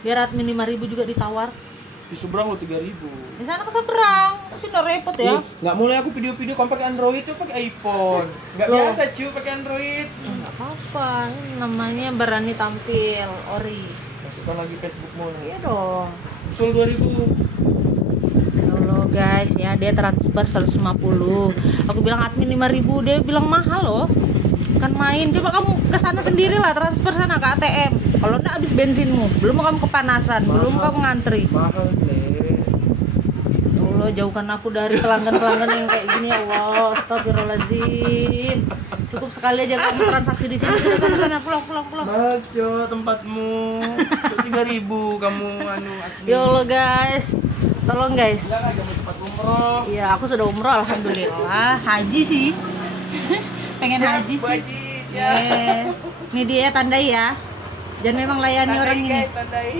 Biar admin 5.000 juga ditawar. Di seberang lo 3.000. Di sana ke seberang. Sudah repot ya. Nggak mulai aku video-video kamu pakai Android, coba pakai iPhone. Nggak Loh. biasa cuy pakai Android. Nggak apa-apa. Ini namanya berani tampil ori. Masukkan lagi Facebookmu nih. Iya dong. Usul 2.000. Ya Allah guys, ya dia transfer 150. Aku bilang admin 5.000, dia bilang mahal loh. Kan main, coba kamu ke sana sendiri lah, transfer sana ke ATM. Kalau enggak habis bensinmu, belum kamu kepanasan, belum kamu ngantri. Mahal deh. Ya Allah, jauhkan aku dari pelanggan-pelanggan yang kayak gini ya Allah. Astagfirullahaladzim. Cukup sekali aja kamu transaksi di sini. Sudah sana pulang. Mahal cuy tempatmu. 3.000 kamu admin. Ya Allah guys, tolong guys. Enggak lah, kamu tempat umroh. Iya, aku sudah umroh alhamdulillah. Haji sih. Pengen Siap, haji Bu sih. Haji, siap. Yes. Ini dia tandai ya. Jangan memang layani Tandai orang ini. guys, tandai.